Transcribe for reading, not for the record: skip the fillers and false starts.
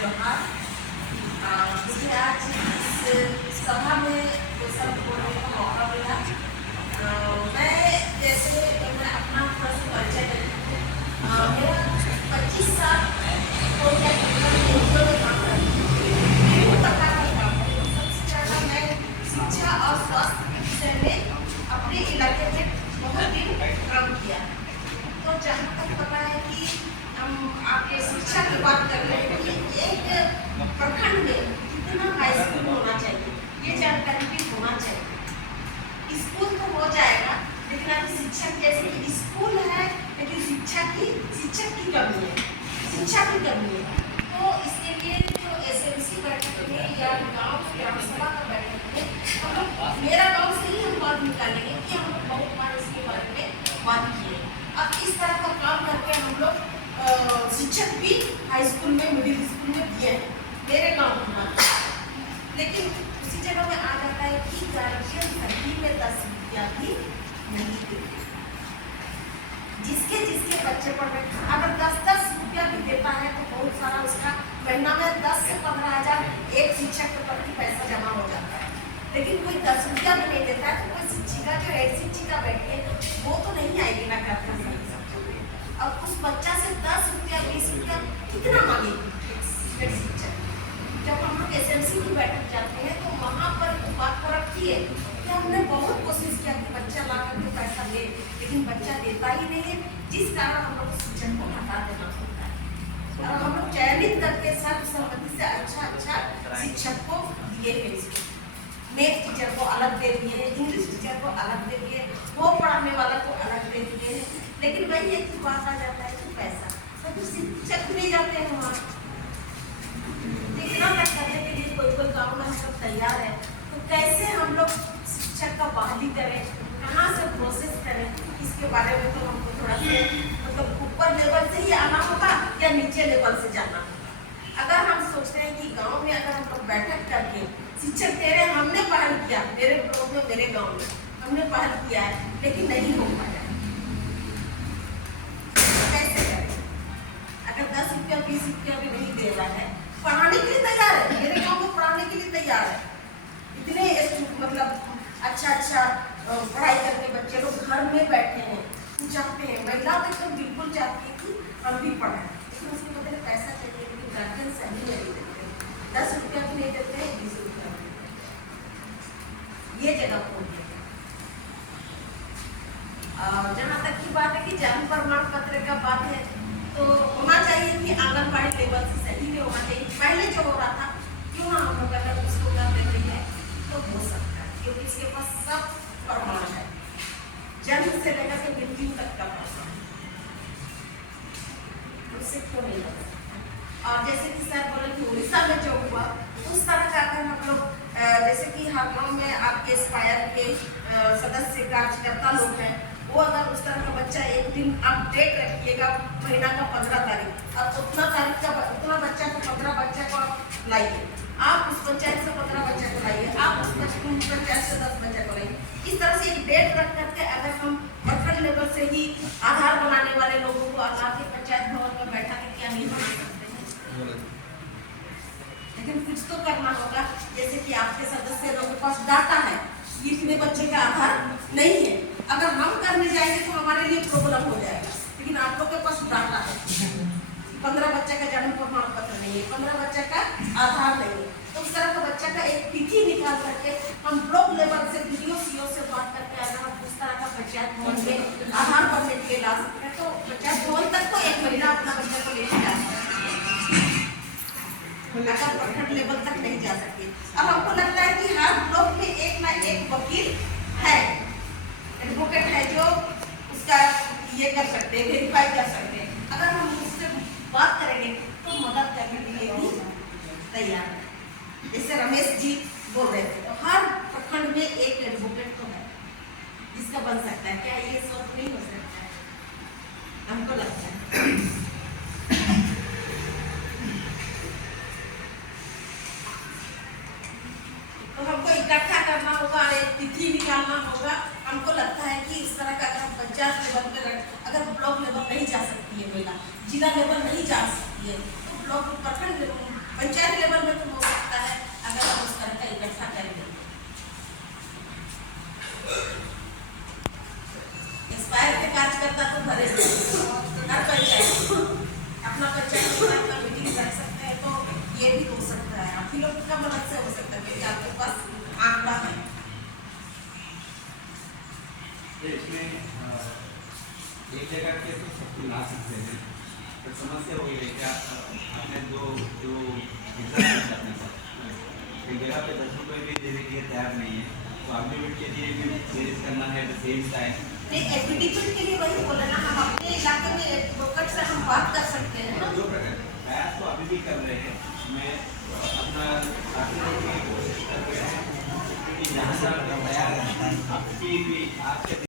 जोहार। मुझे आज इस सभा में वो सब बोलने का मौका मिला। मैं जैसे मैं अपना थोड़ा सा परिचय करती हूँ। मेरा 25 साल हो गया काम करती हूँ। विभिन्न प्रकार का काम है। सबसे ज़्यादा मैं शिक्षा और स्वास्थ्य के विषय में अपने इलाके में बहुत दिन काम किया। तो जहाँ तक पता है कि हम आपके शिक्षा की बात कर रहे हैं कि एक प्रखंड में कितना हाई स्कूल होना चाहिए, ये जानकारी भी होना चाहिए। स्कूल तो हो जाएगा, लेकिन अभी शिक्षक जैसे कि स्कूल है लेकिन शिक्षक की कमी है, शिक्षा की कमी है। तो इसके लिए जो एसएमसी बैठक में या गाँव ग्राम सभा का बैठक में हम लोग, मेरा गाँव से ही हम बात निकालेंगे कि हम लोग बहुत बार इसके बारे में बात किए। अब इस तरह का काम करके हम लोग शिक्षक भी हाई स्कूल में, मिडिल स्कूल में दिए हैं मेरे गाँव में। लेकिन उसी जगह में आ जाता है कि गार्जियन सही में 10 रुपया भी नहीं देते। जिसके बच्चे पढ़ रहे, अगर 10-10 रुपया भी देता है तो बहुत सारा उसका महीना में 10 से 15 हज़ार एक शिक्षक के प्रति पैसा जमा हो जाता है। लेकिन कोई 10 रुपया भी नहीं देता है तो कोई शिक्षिका जो हेड शिक्षिका बैठी है वो तो नहीं आएगी ना करना सही। अब उस बच्चा से 10 रुपया 20 रुपया कितना मांगेगी हेड शिक्षक। जब हम लोग एसएमसी की बैठक जाते हैं तो वहाँ पर बात को रखी है कि हमने बहुत कोशिश किया कि बच्चा ला करके पैसा ले, लेकिन बच्चा देता ही नहीं है, जिस कारण हम लोग शिक्षक को हटा देना पड़ता है। और हम लोग चयनित करके सर्वसम्मति से अच्छा शिक्षक को दिए हैं। मैथ टीचर को अलग दे दिए हैं, इंग्लिश टीचर को अलग दे दिए, वो पढ़ाने वाला को अलग दे दिए हैं। लेकिन वही एक बात आ जाता है कि पैसा तो शिक्षक नहीं जाते हैं वहाँ। इतना तक करने के लिए कोई गाँव में सब तैयार है, तो कैसे हम लोग शिक्षक का बहाली करें, कहाँ से प्रोसेस करें, इसके बारे में तो हमको थोड़ा सा मतलब ऊपर लेवल से ही आना होगा या नीचे लेवल से जाना होगा। अगर हम सोचते हैं कि गाँव में अगर हम लोग बैठक करके शिक्षक तेरे हमने पहल किया, मेरे गाँव में, मेरे गाँव में हमने पहल किया है, लेकिन नहीं हो पाया। कैसे करें? अगर 10 रुपया 20 रुपया भी नहीं दे रहा है, पढ़ाने के लिए तैयार है, मेरे गाँव में पढ़ाने के लिए तैयार है, इतने मतलब अच्छा पढ़ाई करके बच्चे लोग घर में बैठे हैं, चाहते हैं, महिला तो बिल्कुल चाहती है कि हम भी पढ़ें, लेकिन उसके बदले पैसा चाहिए, लेकिन गार्जियन सही नहीं देते, 10 रुपया भी नहीं देते हैं, 20 रुपया भी नहीं देते। ये जगह खोल है। जहाँ तक की बात है कि जन्म प्रमाण पत्र का बात है तो होना चाहिए कि आंगनबाड़ी लेवल से सही में होना चाहिए। पहले जो हो रहा था क्यों ना हम लोग अगर उसको कर देते हैं तो हो सकता है, क्योंकि इसके पास सब प्रमाण है, जन्म से लेकर के मृत्यु तक का प्रमाण, उससे क्यों नहीं लग सकता। और जैसे कि सर बोले कि उड़ीसा में जो हुआ उस तरह का अगर हम लोग जैसे कि हर गाँव में आपके एस्पायर के सदस्य कार्यकर्ता लोग हैं, वो अगर उस तरह का बच्चा एक दिन आप डेट रखिएगा महीना का 15 तारीख, अब उतना तारीख का उतना बच्चा को 15 बच्चा को लाइए, आप उस पंचायत से 15 बच्चा को लाइए, आप उस पंचायत से 10 बच्चा को लाइए। इस तरह से एक डेट रख करके अगर हम प्रखंड लेवल से ही आधार बनाने वाले लोगों को आधार के पंचायत भवन में बैठा के क्या नहीं बना सकते हैं, लेकिन कुछ तो करना होगा। जैसे कि आपके सदस्य लोगों के पास डाटा है, इतने बच्चे का आधार नहीं है, अगर हम करने जाएंगे तो हमारे लिए प्रॉब्लम हो जाएगा, लेकिन आप लोग के पास डाटा है, 15 बच्चे का जन्म प्रमाण पत्र नहीं है, 15 बच्चे का आधार नहीं है, तो उस तरह का बच्चा का एक तिथि निकाल करके हम ब्लॉक लेवल से वीडियो सीओ से बात करके अगर हम उस तरह का पंचायत भवन में आधार बनने के लिए ला सकते हैं तो पंचायत भवन तक तो एक महीना अपना बच्चा को लेके जा सकते हैं, अगर प्रखंड लेवल तक नहीं जा सकते। अब हमको लगता है कि हर ब्लॉक में एक ना एक वकील है, एडवोकेट है जो उसका ये कर सकते हैं, वेरीफाई कर सकते हैं। अगर हम उससे बात करेंगे तो मदद करने के लिए भी तैयार है। जैसे रमेश जी बोल रहे थे, तो हर प्रखंड में एक एडवोकेट तो है जिसका बन सकता है। क्या ये सब नहीं हो सकता है? हमको लगता है तो हमको इकट्ठा करना होगा और एक तिथि निकालना होगा। हमको लगता है कि इस तरह का अगर पंचायत लेवल पर, अगर ब्लॉक लेवल नहीं जा सकती है महिला, जिला लेवल नहीं जा सकती है, तो ब्लॉक प्रखंड पंचायत लेवल में तो हो सकता है अगर हम उस तरह का इकट्ठा करेंगे। इंस्पायर के कार्यकर्ता तो भरे हर पंचायत अपना पंचायत का मीटिंग कर सकते हैं, तो ये भी हो सकता है। आप ही लोग का मदद से हो सकता है क्योंकि आपके पास आंकड़ा है। इसमें एक जगह के तो सब ला सकते हैं, पर समस्या वही है कि आपने जो एक जगह पे 10 रुपये भी देने के लिए तैयार नहीं है, तो एग्रीमेंट के लिए भी चेंज करना है एट द सेम टाइम। नहीं, एफिडेविट के लिए वही बोला ना, हम अपने इलाके में एडवोकेट से हम बात कर सकते हैं ना। जो प्रकार प्रयास तो अभी भी कर रहे हैं, मैं अपना कोशिश कर रहे हैं कि जहाँ तक तैयार है आपकी भी आपके